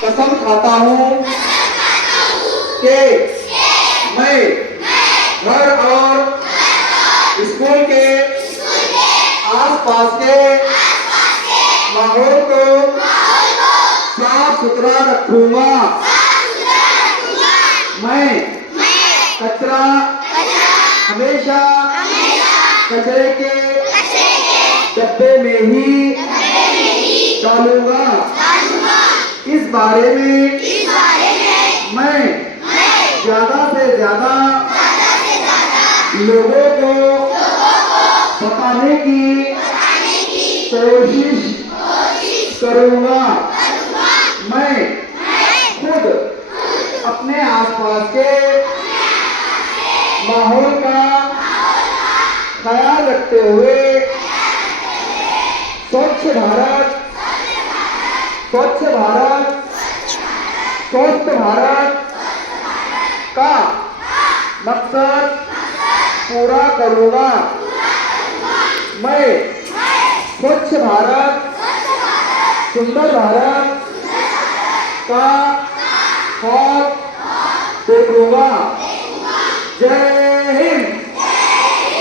कसम खाता हूँ कि मैं घर और स्कूल के आसपास के माहौल को साफ सुथरा रखूंगा। मैं कचरा हमेशा कचरे के डब्बे में ही डालूंगा। इस बारे में मैं ज्यादा से ज्यादा लोगों को बताने की कोशिश करूंगा। मैं खुद अपने आसपास के माहौल का ख्याल रखते हुए स्वच्छ भारत स्वस्थ भारत का मकसद पूरा करूंगा। मैं स्वच्छ भारत सुंदर भारत का